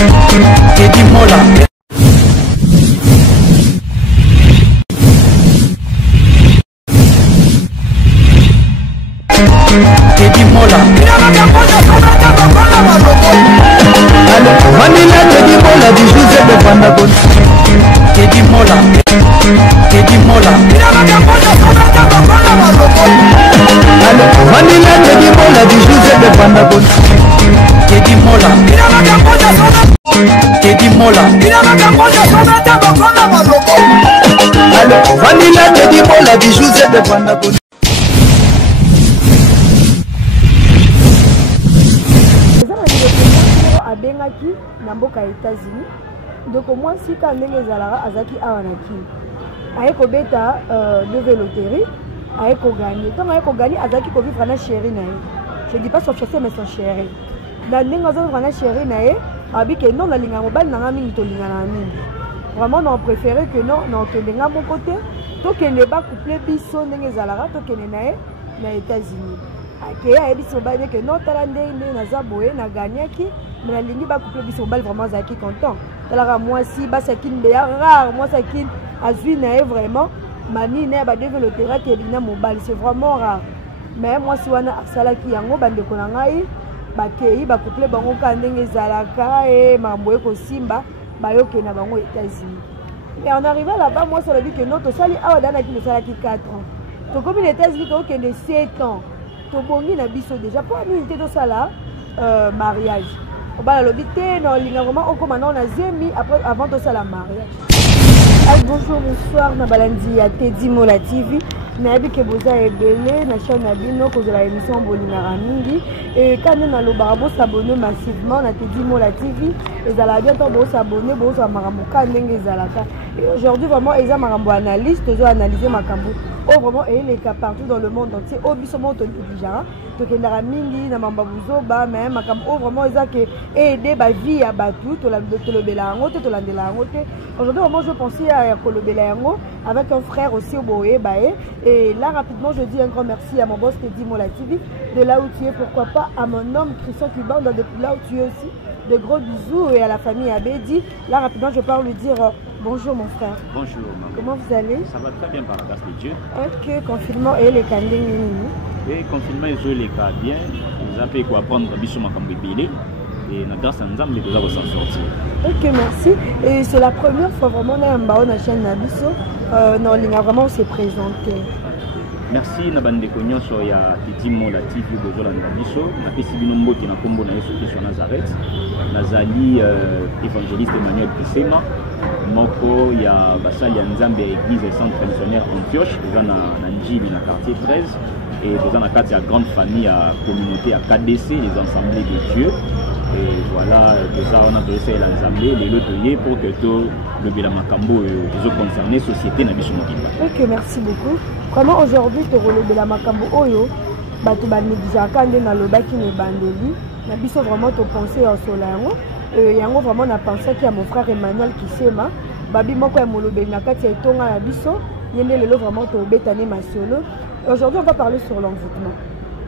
Teddy Mola. Teddy Mola. Manila Teddy Mola du Joseph de Pandagon. Teddy Mola. Teddy Mola. Manila Teddy Mola du Joseph de Pandagon. Teddy Mola. Teddy Mola. Manila Teddy Mola du Joseph de Pandagon. Abengaki na mboka États-Unis donc moi si ka ndenge zalara azaki awa na ki aye ko beta de loterie aye ko gagner tant aye ko gagner azaki ko vivre na chéri na ye je dis pas son fiancé mais son chéri na ndenge azaki na chéri na ye abi que non na linga mobile na ngami to linga na mingi vraiment non préféré que non que ndenge mon côté to que ne ba couple biso ndenge zalara to que na ye na États-Unis que a biso ba que non tala ndenge na zaboé na gagnaki mais la ligne va couper biso bal vraiment zaki content tala moi si ba sakin be rare moi sakin azui na vraiment mani na ba développer te bina mobile c'est vraiment rare mais moi si wana asala ki yango bande ko na ngai ba kei ba couple bango ka ndenge zalaka e mambo ko simba ba yoke na bango États-Unis et on arrive là-bas moi ça veut dire que notre sali awadana ki sala ki 4 ans to comme les États-Unis to que de 7 ans to bongi na biso déjà pour nous était to sala mariage Bah, l'obité, non, l'ingarement, on commence à zemi après avant de ça la mariage. Bonjour, bonsoir, na balandi à Teddy Mola TV. Nabi que vous avez belé, na chaîne Nabino, cause de la émission Bolinara Mingi. Et quand on a le barabo s'abonner massivement na Teddy Mola TV, et à la bientôt bon s'abonner, bon ça marambo kanenge zalaka. Et aujourd'hui vraiment ils ont marambo analyste, ils ont analysé makambo. Oh vraiment et les cas partout dans le monde entier. Oh bisomon to déjà. To kendara mingi na mamba buzo ba même makambo. Oh vraiment ils ont que aider ba vie à batu to la to le belango to la ndelango. Aujourd'hui vraiment je pensais à kolobela yango avec un frère aussi au boé baé. Et là rapidement je dis un grand merci à mon boss Teddy Mola TV de là où tu es, pourquoi pas à mon homme Christian Cuban de là où tu es aussi. De gros bisous et à la famille Abedi. Là rapidement je parle lui dire bonjour mon frère. Bonjour maman. Comment vous allez? Ça va très bien par la grâce de Dieu. Ok, confinement et les candés. Et confinement ils les cas bien. Ils appellent quoi prendre bisous makambo bilé et na grâce ensemble les deux va s'en sortir. Ok, merci. Et c'est la première fois vraiment on a un baon na chaîne Nabiso. Non, il a vraiment s'est présenté. Merci na bande nyonso ya Teddy Mola TV bozolanda biso na pesi bino mbote na kombo na Yesu Kristo Nazareth nazali évangéliste Emmanuel Kisema moko ya basali ya Nzambe ya église centre missionnaire Antioche eza na Njili na quartier 13 et dans la carte la grande famille à communauté à KDC les assemblées de Dieu et voilà déjà on a dressé l'assemblée les lotoyés pour que tout le Bela Makambo les autres concernés société na biso mokimba. Ok, merci beaucoup. Vraiment aujourd'hui te relever la Makambo oyo bato ba négligaka nde na lobaki ne bandeli na biso vraiment te penser en solango yango vraiment na pensé ki ya mon frère Emmanuel Kisema babi moko ya molobeli na kati ya etonga na biso yende lelo vraiment te obetane masolo. Aujourd'hui on va parler sur l'envoûtement.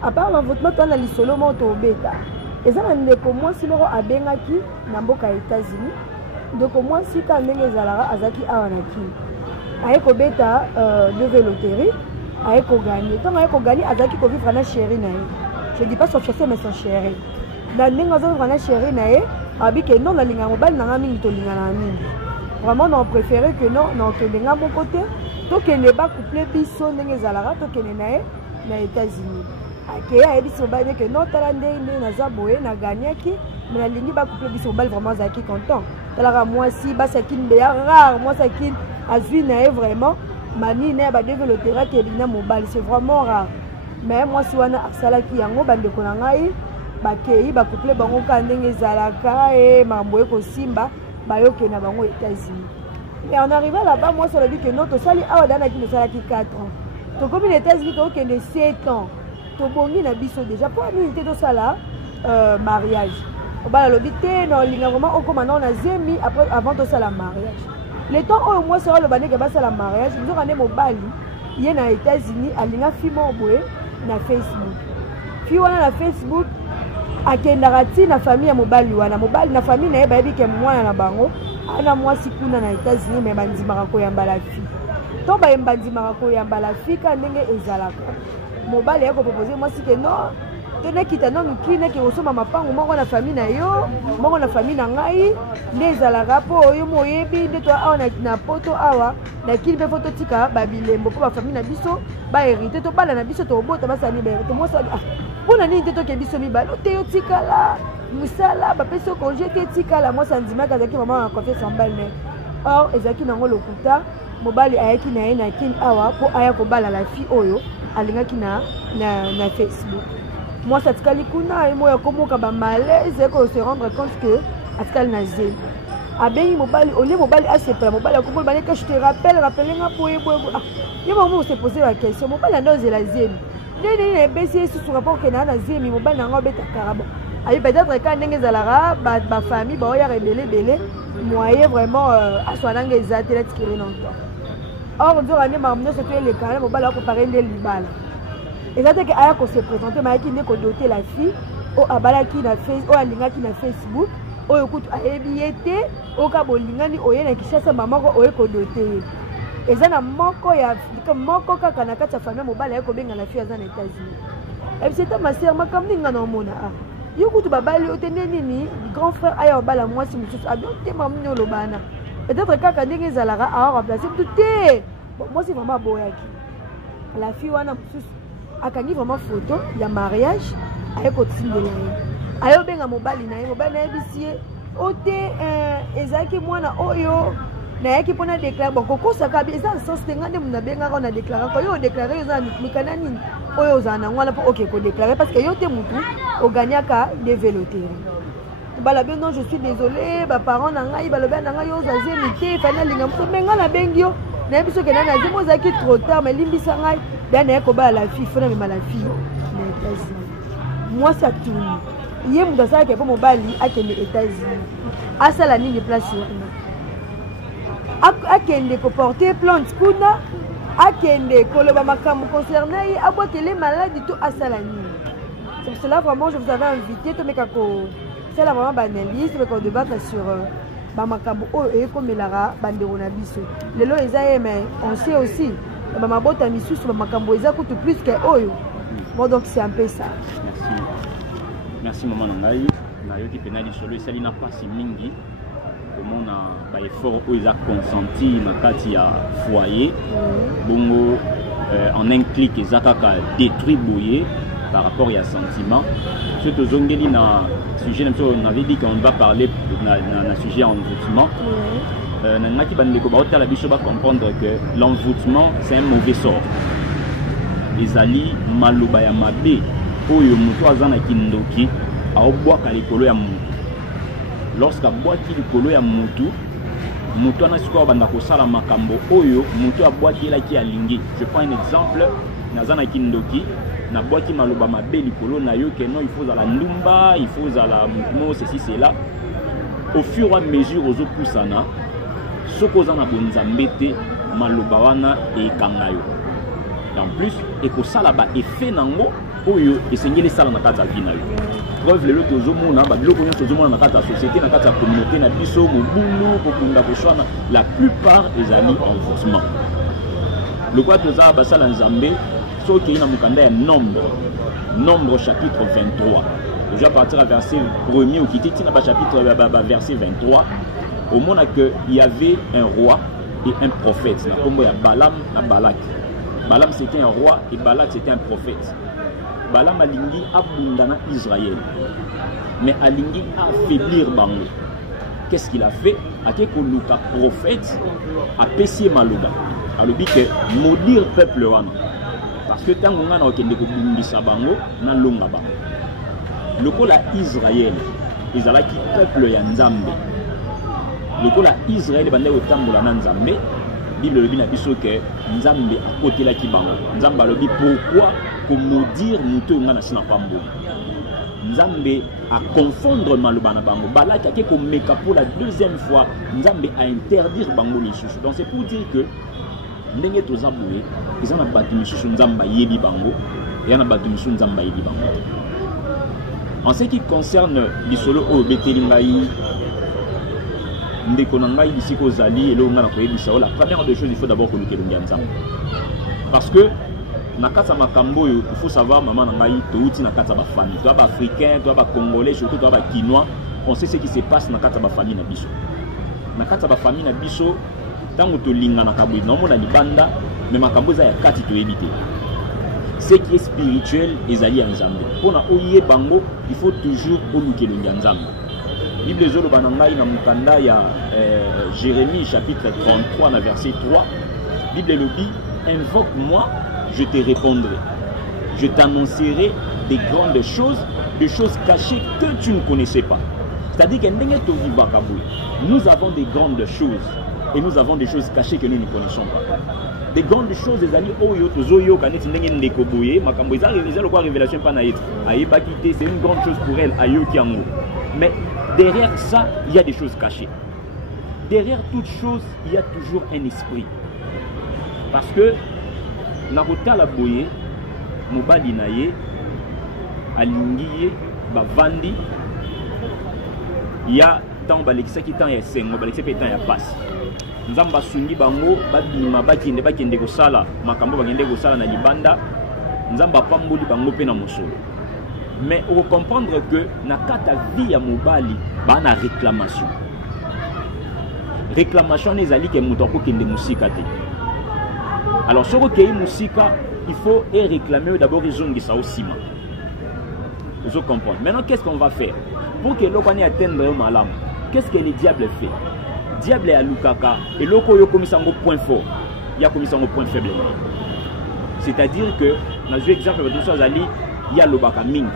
À part l'envoûtement to na lisolo mo to obeta eza na ndeko mwasi moko abengaki na mboka ya États-Unis ndeko mwasi ka ndenge ezalaka azaki awa na ki aye ko beta de loterie aye ko gagner tant aye ko gagner azaki ko vivre na chéri na ye je dis pas son fiancé mais son chéri na ndenge azaki na chéri na ye abi que non na linga mobile na ngami to linga na mingi vraiment non préféré que non que ndenge mon côté to que ne ba couple biso ndenge ezalaka to que na ye na États-Unis que a biso ba que non tala ndenge na zaboé na gagnaki mais la ligne ba couple biso bal vraiment zaki content tala moi si ba sakin be rare moi sakin azui na vraiment mani na ba développer te bina mobile c'est vraiment rare mais moi si wana asala ki yango bande ko na ngai ba kei ba couple bango ka ndenge zalaka e mambo ko simba ba yoke na bango États-Unis et on arrive là-bas moi ça veut dire que notre sali awadana ki sala ki 4 ans to comme les États-Unis to que de 7 ans to bongi na biso déjà pour nous était to sala mariage ba l'obité non l'ingarement on commence on a zemi après avant de ça la mariage. Le temps où moi sera le bané que basa la mariage, nous avons mobile. Il y a aux États-Unis, à l'inga fimo boé na Facebook. Fi wana na Facebook, akendaka ti na famille ya mobali wana mobali na famille na ye bayebi ke mwana na bango ana mwasi kuna na États-Unis me bandimaka koyamba la fille to bandimaka koyamba la fille ka ndenge ezalaka mobali ya kopropose mwasi ke non tene kita non kine ke osoma mapango moko na famille na yo moko na famille na ngai nde ezalaka po oyo moyebi nde to awa na poto awa na kini pe foto tika babilembo po ba famille na biso ba hérité to bala na biso to bota basani be to mwasi mpona nini te toke biso mibale te yo tikala mosala bapesi yo congé te tikala mwasi andimaka azalaki mama na confiance mobali ne or ezalaki nango lokuta mobali ayaki na ye na kini awa mpo aya kobala la fille oyo alingaki na Facebook mwasi atikali kuna ye moyo akomoka bamalaise eko se rendre compte que atikali na zeli abengi mobali olie mobali asepela mobali akomoli baneka je te rappelenga boyeboye ye mamo ose pose la question mobali ande ozela zeli nini ebesi esusu rapport ke na zemi mobali nango obetakaka bon ayi peut-être ka ndenge ezalaka bafamille baoyaka ebele moyen vraiment aswananga eza te latikeli longtemps or nzora nde makambo nyonso to elekana mobali akopare nde libala eza te ke aya kose présente mayaki nde kodote la fille oyo abalaki na oyo alingaki na Facebook oyo kutu ayebi ye te oyo ka bolingani oye na Kinshasa mamoko oye kodote ye eza na moko kaka na kati ya famille mobali aye kobenga na fille aza na États-Unis ebiseta maser makambo ninga na omona yo kutu babali oyo te nde nini grand frère aya obala mwasi mosusu abiotema mini olobana peut-être kaka ndenge ezalaka awa remplace kutu te mwasi vraiment aboyaki la fille wana mosusu akangi vraiment photo ya mariage aye kotindela ye aye obenga mobali na ye yebisi ye o te ezalaki mwana oyo nayaki mpona déclare bon kokosaka bi eza sens te nga nde muna bengaka na déclaraka yo odéclare yo oza na mikana nini oyo ozala nango wana mpo oke kodéclare parce que yo te mutu oganiaka de veloterie balobi non je suis désolé baparent na ngai balobi na ngai yo ozazemi te efani alinga moso me nga nabengi yo nayebi soki nani azemi ozalaki trop tard mais limbisa ngai bia naye kobala la fille fona mema la fille na États-Unis mwasi atuni ye mutu asalaki mpo mobali akende États-Unis asala nini place wana akende koporter plainte kuna akende koloba makambo concerné ye abwakele maladi to asala nini c'est pour cela vraiment je vous avais invité tomeka kosala vraiment baanalyse tomeka kodébattre sur bamakambo oyo eyekomelaka bandeko na biso lelo eza ye mais on sait aussi bamabota misusu bamakambo eza kutu plus que oyo bon donc c'est un peu ça merci maman na ngai nayoki pena lisolo esali na pasi mingi komona baeffort oyo eza consenti na kati ya foyer bongo en un clic eza kaka détruit boye par rapport à sentiment surtout zongeli na sujet on avait dit qu'on va parler na sujet envoûtement nangaki bandeko baotala biso ba comprendre que l'envoûtement c'est un mauvais sort ezali maloba ya mabe oyo mutu aza na kindoki aobwaka likolo ya mutu lorsque abwaki likolo ya mutu mutu ana sikoyo banda kosala makambo oyo mutu abwaki elaki alingi. Je prends un exemple, naza na kindoki na bwaki maloba mabe likolo na yo que non il faut la ndumba, il faut la mouvement ceci cela. Au fur et à mesure ozo pusana soko za na bonzambe te maloba wana e kangayo. En plus ekosala ba effet nango oyo esengeli sala na kati ya vie na yo. Preuve lelo tozomona ba biloko nyonso tozomona na kati ya société na kati ya communauté na biso mobulu kokunda koshwana la plupart ezali envoûtement. Le quoi toza basala nzambe soki ina mukanda ya nombre chapitre 23. Déjà à partir du verset 1er au kititi na ba chapitre verset 23 au monde que il y avait un roi et un prophète na kombo ya Balaam na Balak. Balaam c'était un roi et Balak c'était un prophète. Balaam alingi abundana Israël. Mais alingi affaiblir Bango. Qu'est-ce qu'il a fait? Ake koluka prophète a pessier maloba. Alobi que maudire peuple wana. Parce que tant qu'on a okende ko bundisa Bango na longa ba. Lokola Israël, ezalaki peuple ya Nzambe. Lokola Israël bande otambola na Nzambe. Bible lobi na biso que Nzambe akotelaki Bango. Nzambe lobi pourquoi pour maudire muto ngana sina pambo. Nzambe a confondre maloba na bango. Balaki ake ko meka pour la deuxième fois Nzambe a interdire bango lisusu. Donc c'est pour dire que ndenge tozaboué, ils ont batu misusu Nzamba yebi bango, et na batu misusu Nzamba yebi bango. En ce qui concerne les solos au Betelingaï, Ndekonangaï, ici Kozali, et l'Onga Nakoyebisao, la première des choses, il faut d'abord que nous Kelunganzam. Parce que, Nakata Makambo, il faut savoir, maman Nangaï, Touti Nakata Bafami, toi Africain, toi Congolais, surtout toi Kinois, on sait ce qui se passe dans Nakata Bafami Nabiso. Nakata Bafami Nabiso, tant que tu linga Nakaboui, non, on a libanda, mais Makambo, ça y a 4 tu éviter. Ce qui est spirituel, ils allient ensemble. Pour nous bango, il faut toujours oluke le ensemble. Bible zolo banangai na mukanda ya Jérémie chapitre 33 na verset 3. Bible le dit, invoque-moi, je te répondrai. Je t'annoncerai des grandes choses, des choses cachées que tu ne connaissais pas. C'est-à-dire que nous avons des grandes choses et nous avons des choses cachées que nous ne connaissons pas. Des grandes choses, des amis, c'est une grande chose pour elle, mais derrière ça, il y a des choses cachées. Derrière toute chose, il y a toujours un esprit. Parce que, Nakota la boye, Mobali naye, Alingiye, Bavandi, il y a tant Balexaki, tant il y a 5, Balexaki, tant il y a passe. Nzamba sungi bango babima bakende ko sala makambo bakende ko sala na libanda nzamba pamboli bango pe na mosolo. Mais on va comprendre que na kata vie ya mobali ba na réclamation ezali ke muto ko kende musika te. Alors soko ke musika il faut réclamer d'abord zongi sa osima. Vous comprenez. Maintenant qu'est-ce qu'on va faire pour que l'okani atteigne malam? Qu'est-ce que le diable fait? Diable est à Lukaka et l'oko yo commis un point fort, il y a commis un point faible. C'est-à-dire que, dans un exemple, il y a le baka ming.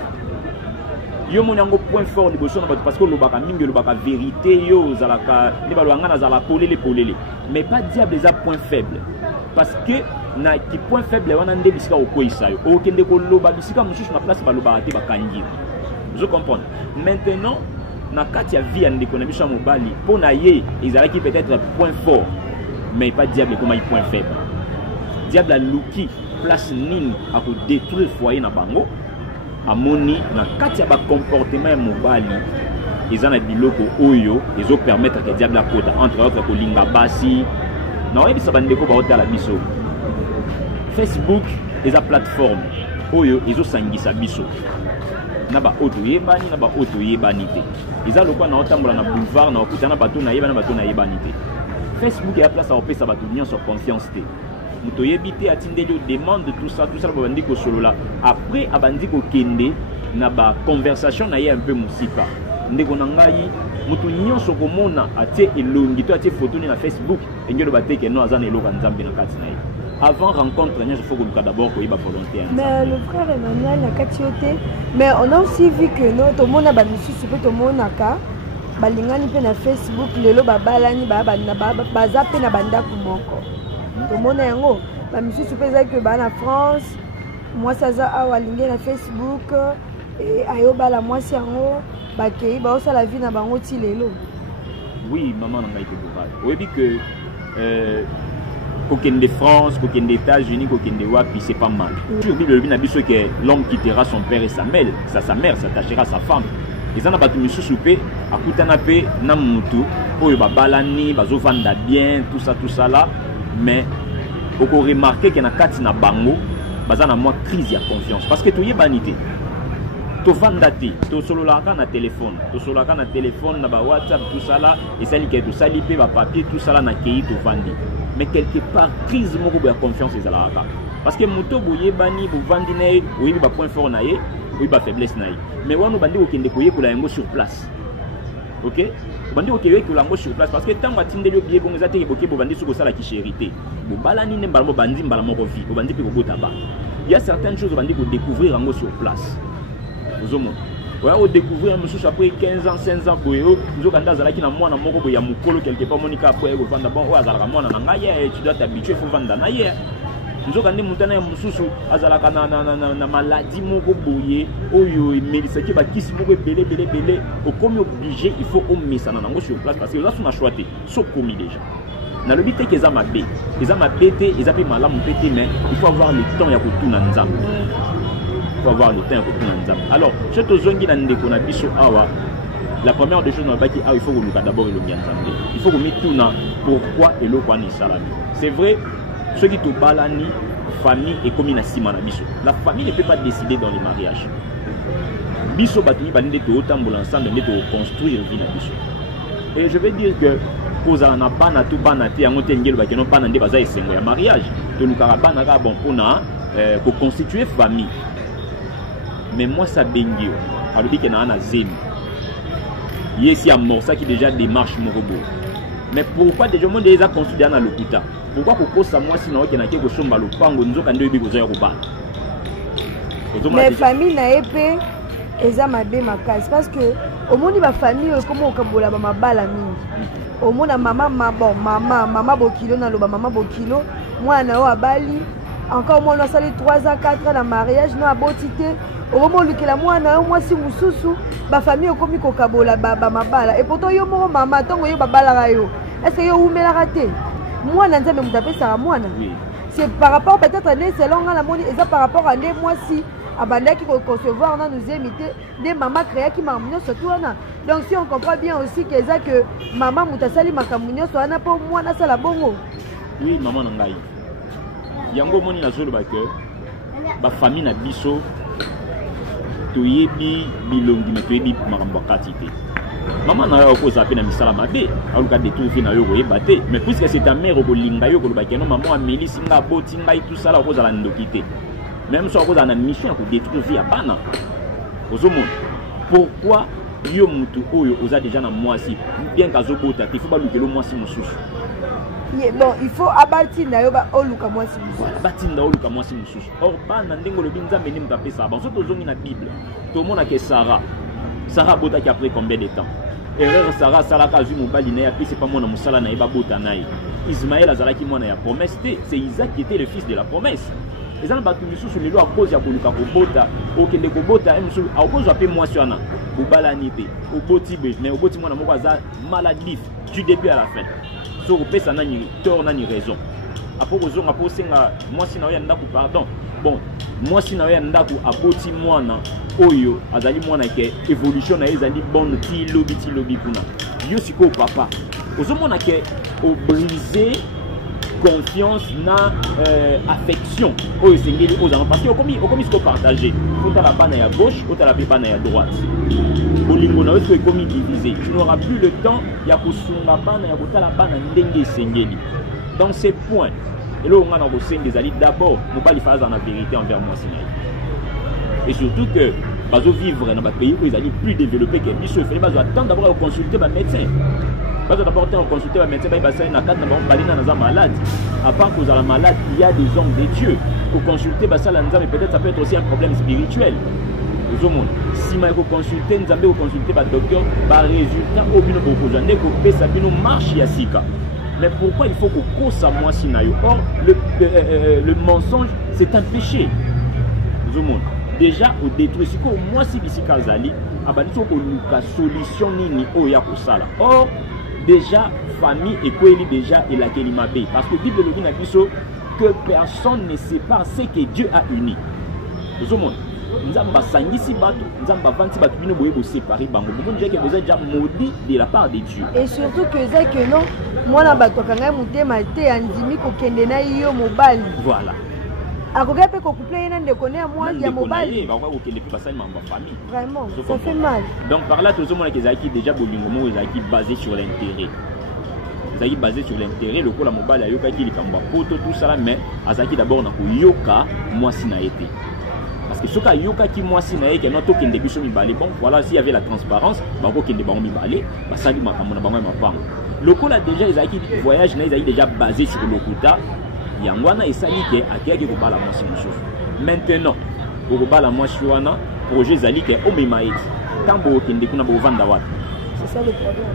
Yo mon yango point fort de boson parce que le baka ming, le baka vérité, yo zalaka, les balwangana zala polé les polé. Mais pas diable les a point faible. Parce que na qui point faible on a ndé bisika okoisa yo. O kende ko loba bisika mususu na place ba loba te bakangi. Vous comprenez. Maintenant na kati ya vie en économie mobali pour na ye ils qui peut-être point fort mais pas diable comme un point faible. Diable a luki place nini à ko détruire foyer na bango amoni na kati ya ba comportement ya mobali ils en a biloko oyo ils ont permettre que diable akota entre autres ko linga basi na oyebi sa bandeko ba hôtel la biso Facebook et la plateforme oyo ils ont sangisa biso naba auto yebani naba auto yebanité ils a lokwa na otambola na boulevard na okutana bato na yebana bato na yebanité. Facebook ya place à opesa bato nion sur confiance té muto yebité atindeli demande tout ça bandi ko solo là après abandi ko kende na ba conversation na ye un peu musika ndeko na ngai muto nion so komona atie elongi to atie photo na Facebook engelo bateke no azana eloka nzambe na kati na ye. Avant rencontre, il faut que nous d'abord qu'il y ait volonté. Mais le frère Emmanuel a catioté. Mais on a aussi vu que nous, tout le monde a bamissu, tout le monde a ka. Balingani pe na Facebook, lelo babalani bazape na banda kumoko. Tout le monde a ngo. Bamissu supposé que ba na France, moi ça za awa lingé na Facebook et ayoba la moi si ngo ba kei ba osa la vie na bango ti lelo. Oui, maman na ngai ko boka. Oui bi que qu'aucun de France, qu'aucun des États-Unis, qu'aucun de Wapi, c'est pas mal. Sur Bible, le dit que l'homme quittera son père et sa mère, s'attachera à sa femme. Et ça n'a pas tout mis sous soupé, à Koutanape, Namutu, Oyo Babalani, Bazovanda bien, tout ça là. Mais, on peut remarquer qu'il y a Katina Bango, Bazana moi crise de confiance. Parce que tout y est banité. To vandati, to solo la na téléphone, to solo la na téléphone, na ba WhatsApp, tout ça là, et ça li que tout ça li pe ba papier, tout ça là na kei to vandi. Mais quelque part crise moko de confiance ezalaka. Parce que moto boye bani bo vandi na ye, oui ba point fort na ye, oui ba faiblesse na ye. Mais wano bandi ko kende koye ko la yango sur place. OK? Bandi ko keye ko la yango sur place parce que tant batindeli bien bon ezate boke bo bandi soko sala ki chérité. Bo balani ne mbala bandi mbala moko vi, bo bandi pe ko botaba. Il y a certaines choses bandi ko découvrir yango sur place. Ouais, on découvre un monsieur après 15 ans, 16 ans, nous avons dit que moi, je suis mukolo quelque part, Monica, après, vous vendez bon, tu dois t'habituer, il faut vendre dans ailleurs. Nous avons dit que monsieur azalaka na maladie, moko boye, oyo, mais ce qui va qui se moko belé, au comme obligé, il faut mettre ça sur place parce que là, on a choisi, sauf commis déjà. Dans le but, qu'ils ont ma bête, ils ont ma bête, ils ont ma lame pété, mais il faut avoir le temps, il y a tout dans le faut avoir le temps pour tout. Alors, ce tozongi na ndeko na biso awa, la première des choses il faut que d'abord il faut que nous tout pourquoi et le quoi c'est vrai, ceux qui te balani famille et comme la famille ne peut pas décider dans les mariages. Biso batuni bande to tambola ensemble de construire une vie na biso. Et je vais dire que pour ça na bana tout bana te yango tengelo ba kenon bana nde baza esengo ya mariage. To lukara bana ka bon pour constituer famille. Mais moi ça bengio. Alors dit que na ana zemi. Ici à Morsa qui déjà démarche mon robot. Mais pourquoi déjà monde déjà construit dans le Lokuta? Pourquoi pour ça moi sinon que na ke ko somba lo pango nzoka ndio bi kozoya ko ba. Mais famille na épée eza mabe makasi parce que au monde ba famille comment okambola ba mabala mingi. Au monde maman maman bokilo na loba maman bokilo mwana o abali encore moi on a salé 3 ans 4 ans na mariage no abotité au moment lukela mwana moi si mususu ba famille okomi kokabola ba mabala et pourtant yo moko mama tongo yo babala yo est-ce que yo umela raté mwana nzambe mutape sara mwana c'est par rapport peut-être né selon la moni et ça par rapport à né moi si abandaki ko concevoir na nous imiter des maman créa qui mamunyo surtout na donc si on comprend bien aussi que ça que maman mutasali makamunyo so na po mwana sala bongo oui maman ngai yango moni na zolo ba que ba famille na biso toyebi bilongi na toyebi makambo katité maman na yo ko zape na misala mabe aluka de tout na yo ko yebate mais puisque c'est ta mère ko linga yo ko ba keno maman ameli singa boti ngai tout ça la ko zala ndokité même si on a une mission pour détruire vie à Bana. Pourquoi yo mutu oyo oza déjà na moisi bien qu'à Zobota il faut pas lutter le moisi mon souche. Bon, il faut abattre na yo ba oluka moisi. Voilà, abattre na oluka moisi mon souche. Or Bana ndengo le binza meni mtape ça. Bon, surtout zongi na Bible. Tout le monde a que Sarah bota qui a pris combien de temps? Erreur Sarah salaka zu mobali na ya puis c'est pas moi na musala na eba bota na Ismaël azalaki moi na ya promesse, c'est Isaac qui était le fils de la promesse. Les gens battu sur les lois à cause de la Kobota, au Kende Kobota, à cause de moi sur Anna, au Balanité, au Botibé, mais au Botimon Mokaza, maladif, du début à la fin. Sur le Pessa Nani, tort Nani raison. Après, aux hommes, après, moi si n'a rien d'aku, pardon. Bon, moi si n'a rien d'aku, à Botimona, Oyo, Azali Mona, que évolution a ezali bonne, ti lobby kuna. Yo siko papa. Aux hommes, on a au brisé. Confiance na affection aux sengeli aux enfants parce que comme il faut partager faut la bana à gauche ou la bana à droite bolingo na wetu ekomi divisé tu n'auras plus le temps ya kosunga bana ya kotala bana ndenge sengeli dans ces points et là on a dans des alliés d'abord nous pas les faire en vérité envers moi et surtout que bazo vivre dans un pays où ils allaient plus développés que biso il fallait pas attendre d'abord à consulter un médecin. Pas d'abord consulter un médecin, malade. À part que vous avez malade, il y a des hommes de Dieu. Pour consulter, peut-être ça peut être aussi un problème spirituel. Si vous consultez, vous consultez le docteur, le résultat, vous marche yasika. Mais pourquoi il faut que vous ça moi si or le mensonge c'est un péché. Déjà au détruire si moi si ici Kazali, abaniso ko luka solution nini o ya ko sala. Or déjà famille et quoi déjà et la kelimabé parce que Bible le dit que personne ne sépare ce que Dieu a uni. Tout le monde nzamba sangisi bato nzamba vanti bato bino boye bo séparer bango beaucoup dire que vous êtes déjà maudit de la part de Dieu et surtout que ça que non moi na bato kanga mutema te andimi ko kende na yo mobali voilà akoga pe ko couple ina ndeko ne moi ya mobali ba ko kende pe passer membre famille vraiment ça fait mal donc par là tout le monde qui déjà bolingo mo qui basé sur l'intérêt Azaki basé sur l'intérêt le la mobile a yoka qui likamba poto tout ça là mais azaki d'abord na ko yoka moi si na été parce que ce cas yoka qui moi si na été non to kende biso mi balé bon voilà s'il y avait la transparence ba ko kende ba mi balé ba sali makambo na bango ma pam le a déjà azaki voyage na azaki déjà basé sur le Lokuta yangwana esali ke akiyaki ko bala moi si mususu maintenant ko bala moi si wana projet zali ke o me maït tambo kende kuna bo vanda wapi c'est ça le problème.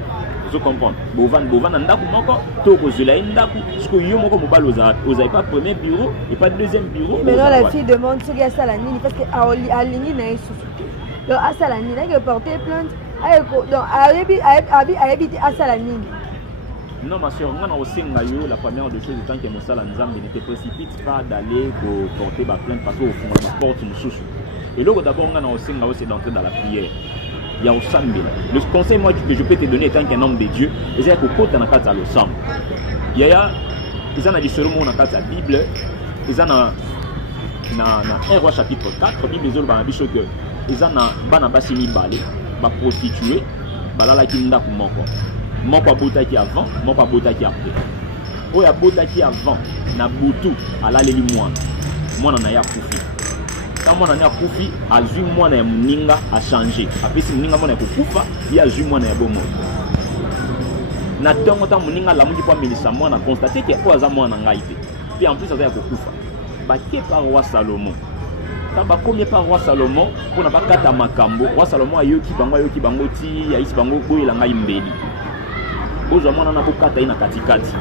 Je comprends. Bovan ndaku moko to ko zela ndaku parce que yo moko mobalo oza pas premier bureau et pas deuxième bureau. Mais non la fille demande ce qu'il y a ça la nini parce que a lingi na isusu. Donc a ça la nini, il a porté plainte. Donc a habité à ça la nini. Non, ma soeur, la première des choses étant que Moussala Nzambe ne te précipite pas d'aller porter ma plainte parce qu'au fond, la porte nous souffle. Et là, d'abord, c'est d'entrer dans la prière. Il y a au sambe. Le conseil moi, que je peux te donner étant qu'un homme de Dieu, c'est qu'au côté de la le sambe. Il y a ils ont dit seulement dans la Bible, ils ont dans 1 roi chapitre 4, Bible ils ont dit que ils ont dans basimi balé, ba prostituée, balala ki ndaku moko. Moko bota ki avant, moko bota ki après. Oya bota ki avant na butu alaleli mwana. Mwana na ya kufi. Quand mwana na ya kufi, azui mwana ya muninga a changer. Après si muninga mwana ya kufa, il a azui mwana ya bomo. Na tongo ta muninga la mundi kwa milisa mwana constater que oza mwana ngai te. Puis en plus aza ya kufa. Ba ke par roi Salomon. Quand ba komie par roi Salomon, pour na ba kata makambo, roi Salomon ayoki bango ti ya isi bango boye la ngai mbeli. Ozo mwana na bokata ina katikati.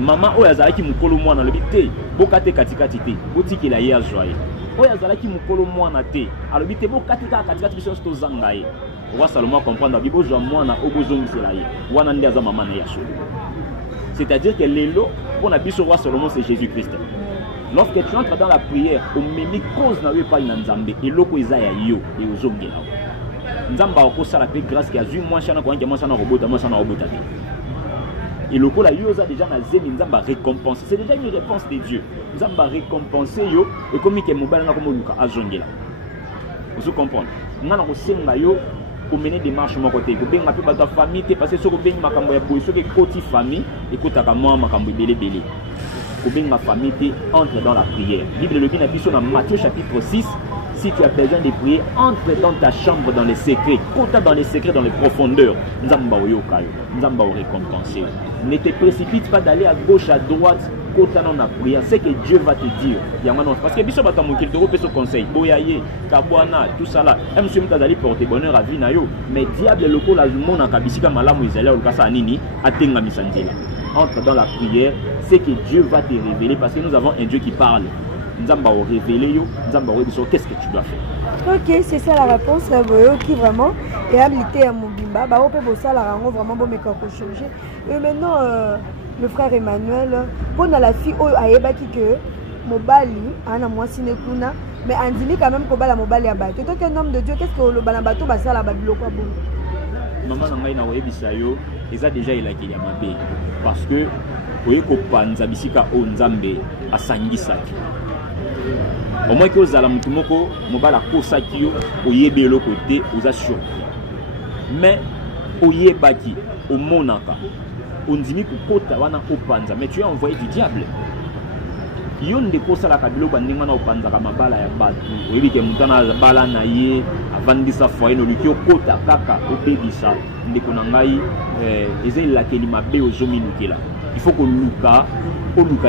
Mama oyo azalaki mukolo mwana lobi te, bokate katikati te, botikela ye azwaye. Oyo azalaki mukolo mwana te, alobi te bokate ka katikati biso to zanga ye. Roi Salomon comprendre bi bozwa mwana obozongisela ye. Wana ndi aza mama na yaso. C'est-à-dire que lelo pour na biso roi Salomon c'est Jésus-Christ. Lorsque tu entres dans la prière, au mimi cause na we pa na Nzambe, eloko ezaya yo e ozongela. Nzamba okosala pe grâce ki azui moi chana ko anje moi chana robota te. Et le coup là yoza déjà na zemi Nzamba récompense. C'est déjà une réponse de Dieu. Nzamba récompenser yo et comme que mobile na comme luka azongela. Vous comprenez? Nana ko senga yo pour mener des marches mon côté. Ko benga pe ba ta famille te parce que soko benga makambo ya boy soki koti famille ekotaka moi makambo belé. Ko benga famille te entre dans la prière. Bible le bien dans Matthieu chapitre 6. Si tu as besoin de prier, entre dans ta chambre dans les secrets, compte dans les secrets, dans les profondeurs. Nzamba oyokayo, Nzamba o récompenser. Ne te précipite pas d'aller à gauche, à droite, compte dans la prière. C'est que Dieu va te dire. Parce que biso batamukil te repé ce conseil. Boyaye, kabwana, tout ça là. Même si tu as porter bonheur à vie na yo, mais diable le col a mona kabisika malamu izala ou kasa nini, atenga misanjela. Entre dans la prière, c'est que Dieu va te révéler parce que nous avons un Dieu qui parle. Nzamba au révélé yo, Nzamba au dire qu'est-ce que tu dois faire. Ok, c'est ça la réponse. Qui vraiment est habilité à Mobimba. Bah, on peut bosser la rango vraiment bon mais quand on changer. Et maintenant, le frère Emmanuel, pour la fille au Ayebaki que Mobali, Anna moi sinekuna, mais Andini quand même qu'on bat la Mobali à battre. Donc un homme de Dieu, qu'est-ce que le balabato basa la babilo quoi bon? Maman n'a pas eu bisayo, ils a déjà il a qu'il y a mabé parce que oyeko panza bisika o Nzambe asangisaki. Au moins que vous allez moko mobala kosa kiyo oyebe le côté aux assurés. Mais oyebaki au monaka on dit que kota wana opanza mais tu es envoyé du diable. Yon de kosa la kabilo bandinga na opanza ka mabala ya batu. Oyebi ke mutana bala na ye avandisa foyer no lukio kota kaka obebisa ndeko na ngai ezeli la kelima be ozomi lukela. Il faut que Luka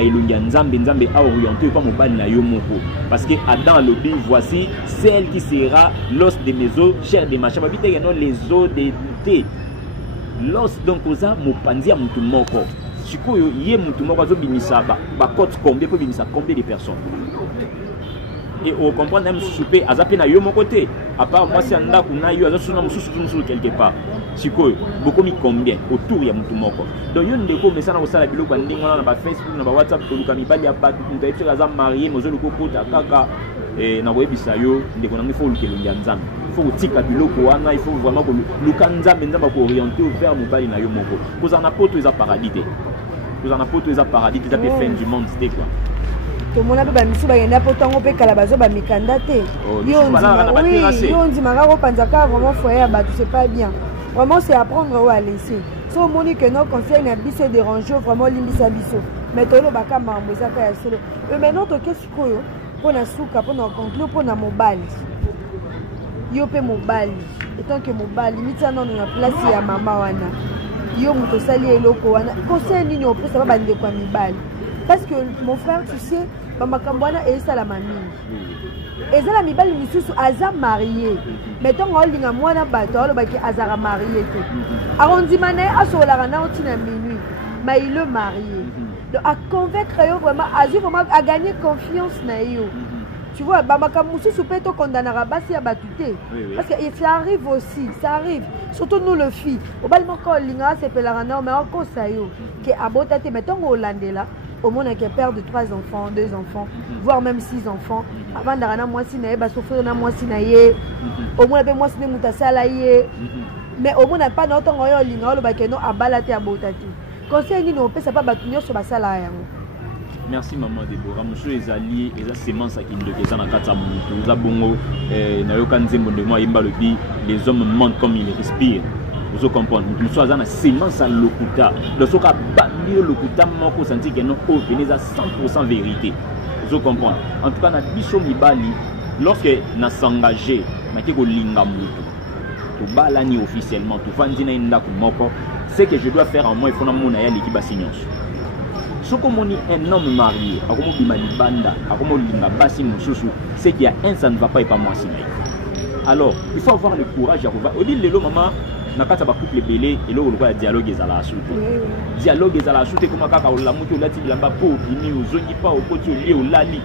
Elongia Nzambe a orienté pas mobile na yo moko parce que Adam le dit voici celle qui sera l'os de mes os, chair de ma chair. Babité non les os de thé. L'os donc oza mopanzi ya mutu moko. Sikoyo ye mutu moko zo binisa ba cote combien peut binisa combien de personnes. Et on comprend même souper azape na yo moko te. À part moi si anda kuna yo azo suna mususu quelque part. Sikoyo beaucoup mi combien autour ya mutu moko. Donc yo ndeko mesana osala biloko ndinga na ba Facebook na ba WhatsApp to luka mibali ya ba mutaitse kaza marié mozo luko kota kaka na boyebisa yo ndeko na ngifo lukelo ya Nzambe. Il faut tika biloko wana, il faut vraiment que luka Nzambe ko orienter vers mobali na yo moko. Koza na poto eza paradis te. Koza na poto eza paradis te za pe fin du monde c'était quoi. Tout le monde a pas mis sur bagenda potango pe kalabazo ba mikanda te. Yo on dit mara ko panzaka vraiment foyer ba tu sais pas bien. Vraiment, c'est apprendre ou à laisser. Si on dit que nos conseils n'a pas se déranger, vraiment, limbisa biso. Mais tout le baka mamboza ka solo. Et maintenant, to qu'est-ce que pour na souka, pour na conclure, pour na mobile. Yo pe mobile. Et tant que mobile, limite non na place ya mama wana. Yo muto sali eloko wana. Conseil nini au plus ça va bande kwa mibali. Parce que mon frère, tu sais, mama kambwana et ça la mamie. Et ça la mibali misusu aza marié. Mettons on linga mwana bato lo baki azara marié tout. Arrondimane asola rana otina minuit. Mais il est marié. Donc à convaincre yo vraiment azu vraiment à gagner confiance na yo. tu vois, Bamakamusu Soupeto condamne à Bassi à Batute. Parce que ça arrive aussi, ça arrive. Surtout nous, le filles. Au bal de Linga, c'est Pelarana, mais encore ça y est. Qui a botate, mettons au Hollandais là. Au monde qui est père de 3 enfants, 2 enfants, voire même 6 enfants. Avant d'arana moi si naïe, souffrir na moi si naïe. Au monde moi si naïe mutasalaye. Mais au monde n'a pas notre royaume Linga, le bakeno a balaté à botate. Conseil ni on peut ça pas batunir sur basala. Merci maman Deborah. Monsieur Ezali, Eza Semence qui nous est dans la carte Mutu. Zabongo, Nayoka Nzembo de moi Imba le dit, les hommes mentent comme ils respirent. Vous comprenez? Nous sommes dans la sémence à l'okuta. Le soka bandi l'okuta moko senti que non au venez à 100% vérité. Vous comprenez? En tout cas, na biso mibali, lorsque na s'engagé, na ke ko linga mutu. To balani officiellement, to fandi na inda ko moko, c'est que je dois faire en moi il faut na mona ya l'équipe signos. Ce qu'on dit un homme marié, à comment bimali banda, à comment linga basi mususu, c'est qu'il y a un ça ne va pas et pas moi si. Alors, il faut avoir le courage à revoir. Au dit le maman na kata ba couple belé et là on voit dialogue ezala asute. Dialogue ezala asute comme kaka o la mutu o lati bilamba po bimi o zongi pa o koti o lie o lali.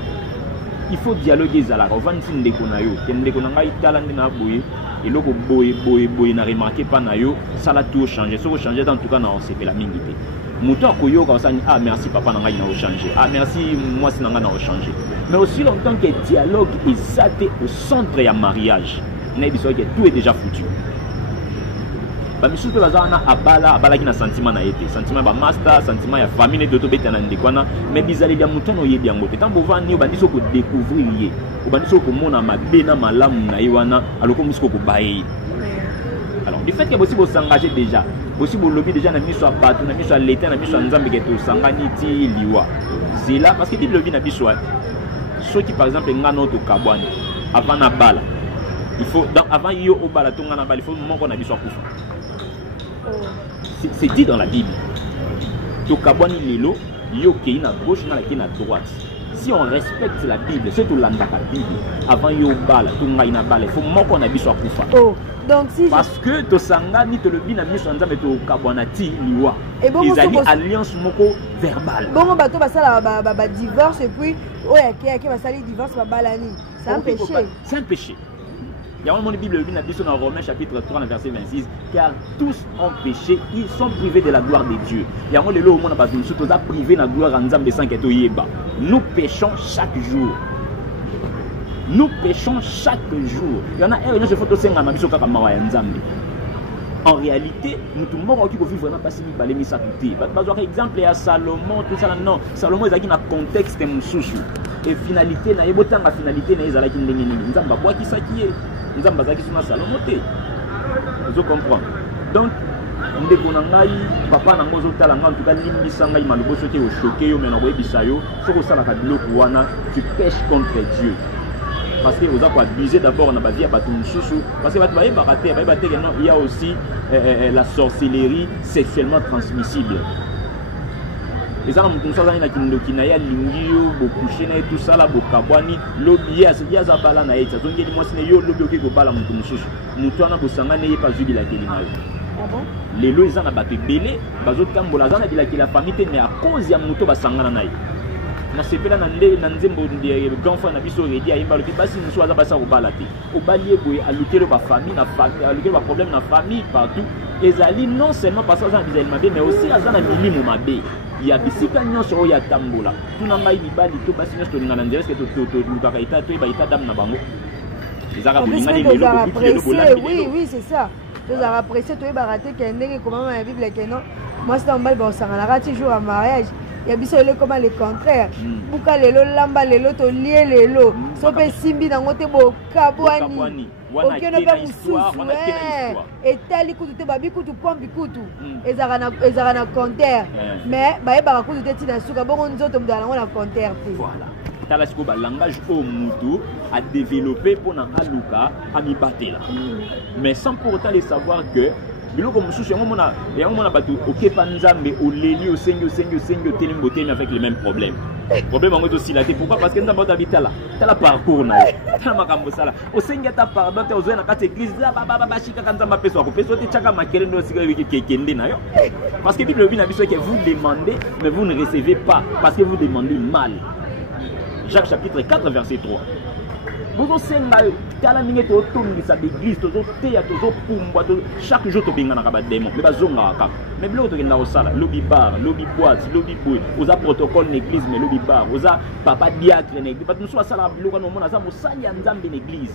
Il faut dialogue ezala. O vandi ndeko na yo, ke ndeko na ngai tala ndina boye et loko boye na remarqué pas na yo, ça la tout changer. Ça changer en tout cas na on s'est fait la mingité. Mouton koyoka osani ah merci papa nanga ina changer. Ah merci moi si nanga na changer. Mais aussi longtemps que dialogue est au centre ya mariage. Na biso que tout est déjà foutu. Ba misu pe bazana abala ki na sentiment na été. Sentiment ba master, sentiment ya famille de tobeta na ndekwana, mais bizali ya mouton no yebi yango. Tant bovani ba biso ko découvrir ye. Ba biso ko mona mabe na malamu na yiwana aloko musko ko baye. Alors du fait que aussi vous s'engager déjà aussi vous lobby déjà na miso bato na miso l'état na miso nzambe ke to sangani ti liwa zela parce que dit lobby na biso ceux qui par exemple ngano to kabwani avant na bala il faut donc avant yo au bala to ngana bala il faut moko na biso kufa c'est dit dans la Bible to kabwani lelo yo ke na gauche na ki na droite. Si on respecte la Bible, c'est tout l'andaka Bible. Avant yo bala, tout ngaina bala, il faut moko na biso kufa. Oh, donc si parce que to sanga ni to le bi na miso nzambe to kabwanati liwa. Ils allaient alliance moko verbale. Bon bato basala ba divorce et puis oya ki basali divorce ba balani. C'est un péché. C'est un péché. Il y a un moment de Bible dans Romains chapitre 3 verset 26 car tous ont péché, ils sont privés de la gloire de Dieu. Il y a un moment où on a surtout privé de la gloire en Nzambe sans que yeba. Nous péchons chaque jour. Nous péchons chaque jour. Il y en a un qui fait photo en réalité, nous tout le monde qui vit vraiment pas si bien les mis à côté. Par exemple, à Salomon, tout ça non. Salomon est dans un contexte moussouchou. Et finalité, na yebota la finalité na ezala ki ndenge nini. Nzamba kwa ki sakiye. Nzamba zaki suna Salomon te. Vous comprenez. Donc ndeko na ngai papa na ngozo tala nga en tout cas limbisa ngai malobo soki o choqué yo mena boyebisa yo soko sala ka biloko wana tu pèches contre Dieu. Parce que vous avez abusé d'abord dans la vie à Batounsoussou. Parce que il y a aussi la sorcellerie sexuellement transmissible. Les gens qui sont dans la lingio, beaucoup de tout ça là, beaucoup kabwani, lobby, il y a zabala na eta. Donc il y a moi c'est yo lobby qui go bala Batounsoussou. Nous toi na bosanga n'est pas jubi la kelinal. Ah bon? Les lois ils ont abattu belé, bazot kambola zana bila ki la famille mais à cause ya muto basanga na na sepela na nzembo de grand frère na biso redi ayimba le basi nous soit basa ko balati o balie boy alukelo ba famille na famille alukelo ba problème na famille partout ezali non seulement parce que ça bizali mabe mais aussi azana milimu mabe ya bisika nyonso o ya tambola tuna ngai libali to basi nyonso to ngana nzela que to lukaka ita to ba ita dam na bango ezaka bolinga ni lelo oui c'est ça tu as apprécié tu es baraté qu'endenge comment la Bible que non moi c'est en bas bon ça na rati jour à mariage. Il y a bien comment le contraire. Buka lelo lamba lelo to lié lelo. Sope simbi na ngote bo kabwani. Ok no ba mususu. Et tali kutu te babi kutu pombi kutu. Ezara na contraire. Mais ba e ba kutu te tina suka bongo nzoto mdala ngona contraire te. Voilà. Tala siko ba langage au mutu a développé pour na aluka a mi batela. Mais sans pour autant les savoir que biloko mususu yango mona batu okepa nzambe oleli osengi otelingo temi avec les mêmes problèmes. Problème en aussi là pourquoi parce que nzambe habite là tala parcours na tala makambo sala osengi ata pardon te ozoena kati église là baba shika kanzamba peso ko peso te chaka makele ndo sika kekende na yo parce que Bible na biso que vous demandez mais vous ne recevez pas parce que vous demandez mal. Jacques chapitre 4 verset 3. Bozo senga tala ninge to tongisa l'église tozo teya tozo pumba chaque jour to binga na ba démon mais bazonga ka mais bilo to kenda osala lobby bar lobby boîte lobby boy oza protocole l'église mais lobby bar oza papa diacre l'église parce que nous sala bilo kana mona za mosali ya nzambe l'église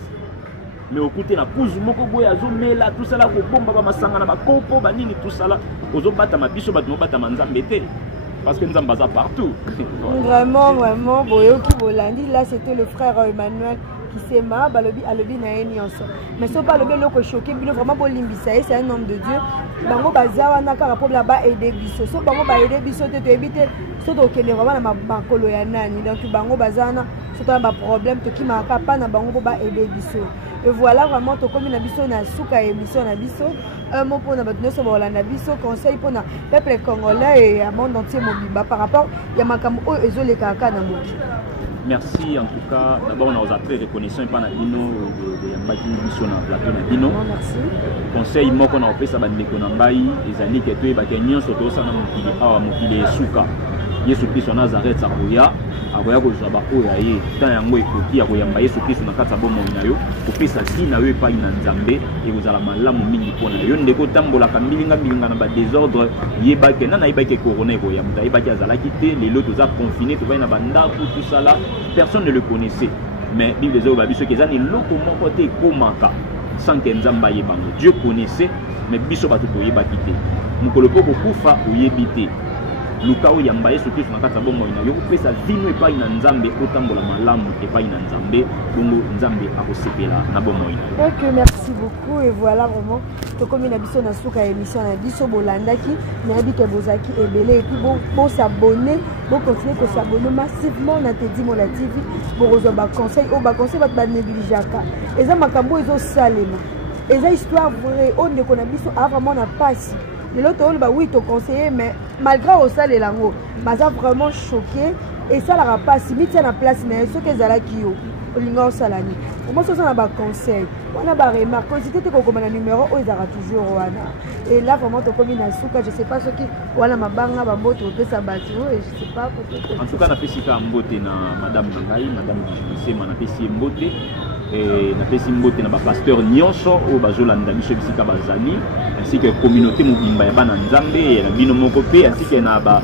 mais au côté na kuzu moko boya azomela tout ça là ko bomba ba masanga na ba kopo ba nini tout ça là ozo bata mabiso bato no bata manzambe te parce que nous sommes partout. Vraiment, vraiment, Boyoki Bolandi, là c'était le frère Emmanuel qui s'est marre, Balobi Alobi Naeni ensemble. Mais ce pas le bien le choqué, vraiment Bolimbisa, c'est un homme de Dieu. Bango Bazawa Naka pour là-bas aider Bisso. So Bango ba aider Bisso te éviter so to kene vraiment na makolo ya nani. Donc Bango Bazana, c'est un problème to ki maka pa na Bango ba aider Bisso. Et voilà vraiment to comme na Bisso na suka émission na Bisso. Un mot pour notre Bolanda Bisso, conseil pour le peuple congolais et le monde entier mobile par rapport à Yamakambo et Zolé Kaka na Moki. Merci en tout cas. D'abord, on a très reconnaissant par Nabino de Yambaki Bisso na plateau Nabino. Merci. Conseil moi qu'on a fait ça bande konambai les années que tu bakenyo soto ça na mokili awa mokili suka. Yesu Kristo Nazareth akoya akoya ko zaba oya ye tant yango ekoki akoyamba Yesu Kristo na kata bomo na yo kopesa sina yo pa ina nzambe e kozala malamu mingi pona yo ndeko tambola ka milinga na ba désordre yebake na yebake corona ko yamba yebake azalaki te lelo toza confiné to va na banda tout ça là personne ne le connaissait mais Bible les oba biso kezani loko moko te komaka sans que nzamba yebango Dieu connaissait mais biso bato to yebaki te mukolo poko kufa oyebite luka o yamba Yesu Kristo na kata bongo ina yo pesa vino epai na nzambe otambola malamu epai na nzambe bongo nzambe akosepela na bongo ina. Ok, merci beaucoup et voilà vraiment to comme na biso na suka émission na biso bolandaki na bike bozaki ebele et puis bon s'abonner bon continuer que s'abonner massivement na Teddy Mola TV pour rezo ba conseil ba négligeaka eza makambo ezo salema eza histoire vraie on de kona biso a vraiment na passe. De l'autre, oui, te conseiller, mais malgré ça, les langues, ça vraiment choqué. Et ça, la pas si vite, la place, mais ce que ça qui au lingon salami. Pour moi, ça, on a un conseil. On a un remarque. Quand c'était comme un numéro, ils aura toujours. Et là, vraiment, tu comme une souka, je sais pas ce qui. Voilà, ma banga, ma botte, on peut s'abattre. Et je sais pas. En tout cas, on a fait si mbote na Madame Nangai, Madame Dijibise, on a fait si mbote. Et na pesi mbote na ba pasteur nyonso o bazolanda biso bisika bazali ainsi que communauté mobimba ya bana nzambe na bino moko pe ainsi que na ba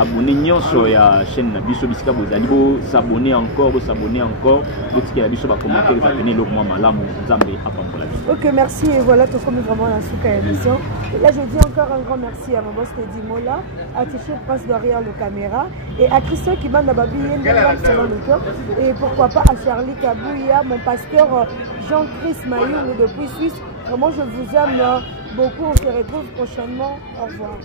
abonné nyonso ya chaîne na biso bisika bozali bo s'abonner encore botika biso ba commenter les attener le mois malamu nzambe apambola biso. OK, merci et voilà tout comme vraiment la souka émission. Et là je dis encore un grand merci à mon boss Teddy Mola, à Tiché passe derrière le caméra et à Christian qui m'a d'abord selon le cœur et pourquoi pas à Charlie Kabouya, mon pasteur Jean-Christ Mayoum depuis Suisse. Vraiment je vous aime beaucoup, on se retrouve prochainement. Au revoir.